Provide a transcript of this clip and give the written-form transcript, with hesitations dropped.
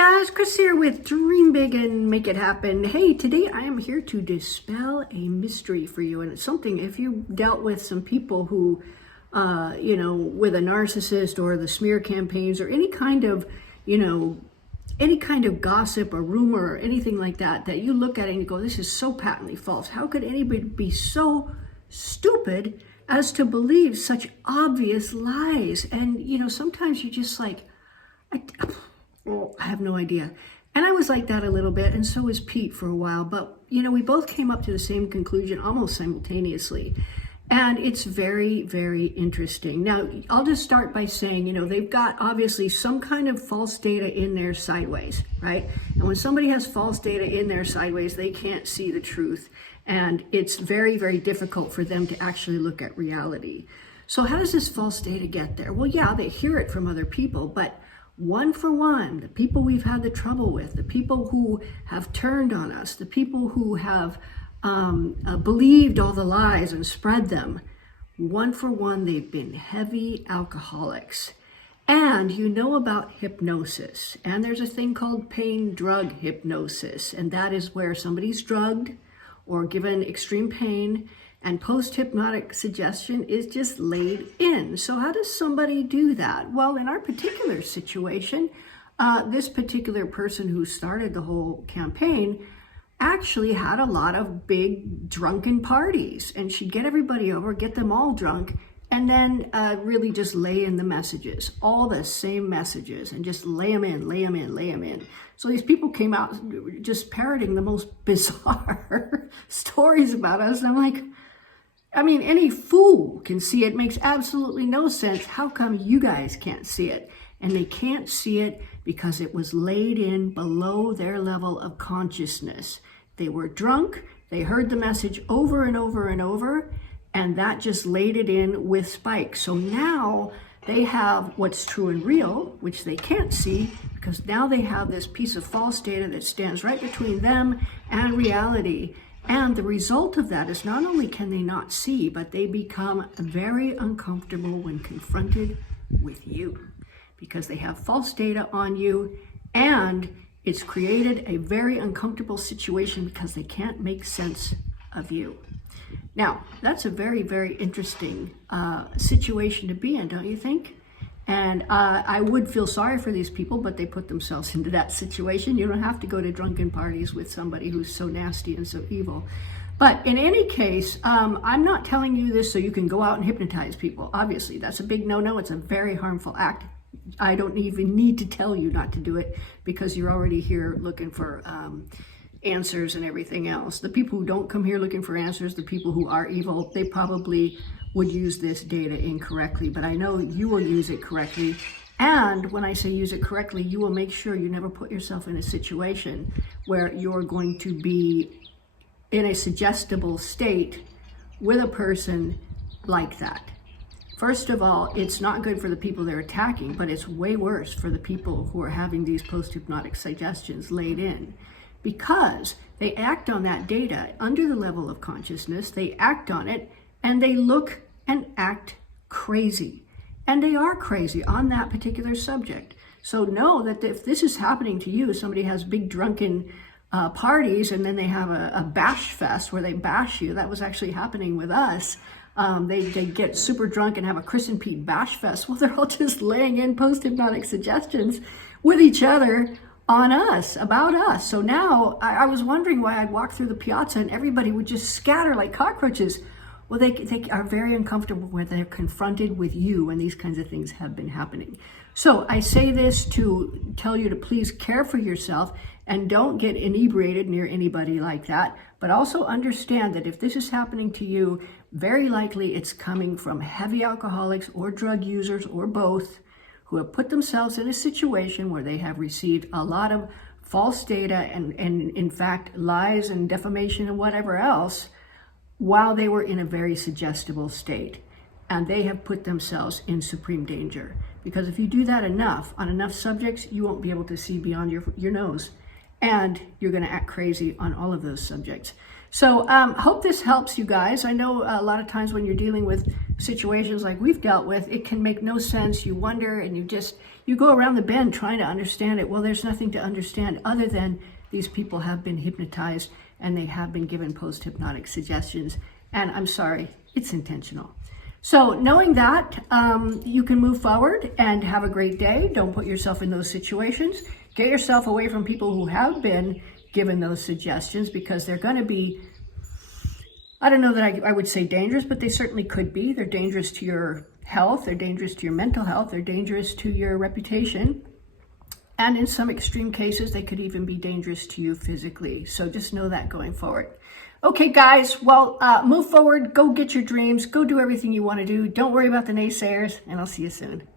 guys, Chris here with Dream Big and Make It Happen. Hey, today I am here to dispel a mystery for you, and it's something if you dealt with some people who, with a narcissist or the smear campaigns or any kind of, any kind of gossip or rumor or anything like that, that you look at it and you go, this is so patently false. How could anybody be so stupid as to believe such obvious lies? And, sometimes you're just like, I have no idea. And I was like that a little bit, and so was Pete for a while. But, we both came up to the same conclusion almost simultaneously. And it's very, very interesting. Now, I'll just start by saying, they've got obviously some kind of false data in there sideways, right? And when somebody has false data in there sideways, they can't see the truth. And it's very, very difficult for them to actually look at reality. So how does this false data get there? Well, yeah, they hear it from other people, but one for one, the people we've had the trouble with, the people who have turned on us, the people who have believed all the lies and spread them, one for one, they've been heavy alcoholics. And you know about hypnosis, and there's a thing called pain drug hypnosis, and that is where somebody's drugged or given extreme pain, and post-hypnotic suggestion is just laid in. So how does somebody do that? Well, in our particular situation, this particular person who started the whole campaign actually had a lot of big drunken parties, and she'd get everybody over, get them all drunk, and then really just lay in the messages, all the same messages, and just lay them in, lay them in, lay them in. So these people came out just parroting the most bizarre stories about us. And I'm like, any fool can see it. Makes absolutely no sense. How come you guys can't see it? And they can't see it because it was laid in below their level of consciousness. They were drunk. They heard the message over and over and over, and that just laid it in with spikes. So now they have what's true and real, which they can't see, because now they have this piece of false data that stands right between them and reality. And the result of that is not only can they not see, but they become very uncomfortable when confronted with you, because they have false data on you, and it's created a very uncomfortable situation because they can't make sense of you. Now, that's a very, very interesting situation to be in, don't you think? And I would feel sorry for these people, but they put themselves into that situation. You don't have to go to drunken parties with somebody who's so nasty and so evil. But in any case, I'm not telling you this so you can go out and hypnotize people. Obviously, that's a big no-no. It's a very harmful act. I don't even need to tell you not to do it because you're already here looking for answers and everything else. The people who don't come here looking for answers, the people who are evil, they probably would use this data incorrectly, but I know you will use it correctly. And when I say use it correctly, you will make sure you never put yourself in a situation where you're going to be in a suggestible state with a person like that. First of all, it's not good for the people they're attacking, but it's way worse for the people who are having these post-hypnotic suggestions laid in, because they act on that data under the level of consciousness, they act on it, and they look and act crazy. And they are crazy on that particular subject. So know that if this is happening to you, somebody has big drunken parties, and then they have a bash fest where they bash you. That was actually happening with us. They get super drunk and have a Chris and Pete bash fest. Well, they're all just laying in post-hypnotic suggestions with each other on us, about us. So now I was wondering why I'd walk through the piazza and everybody would just scatter like cockroaches. Well, they are very uncomfortable when they're confronted with you when these kinds of things have been happening. So I say this to tell you to please care for yourself and don't get inebriated near anybody like that. But also understand that if this is happening to you, very likely it's coming from heavy alcoholics or drug users or both, who have put themselves in a situation where they have received a lot of false data and in fact, lies and defamation and whatever else, while they were in a very suggestible state. And they have put themselves in supreme danger. Because if you do that enough, on enough subjects, you won't be able to see beyond your nose. And you're gonna act crazy on all of those subjects. So hope this helps you guys. I know a lot of times when you're dealing with situations like we've dealt with, it can make no sense. You wonder and you go around the bend trying to understand it. Well, there's nothing to understand other than these people have been hypnotized and they have been given post-hypnotic suggestions. And I'm sorry, it's intentional. So knowing that, you can move forward and have a great day. Don't put yourself in those situations. Get yourself away from people who have been given those suggestions, because they're going to be, I don't know that I would say dangerous, but they certainly could be. They're dangerous to your health. They're dangerous to your mental health. They're dangerous to your reputation. And in some extreme cases, they could even be dangerous to you physically. So just know that going forward. Okay, guys, well, move forward. Go get your dreams. Go do everything you want to do. Don't worry about the naysayers, and I'll see you soon.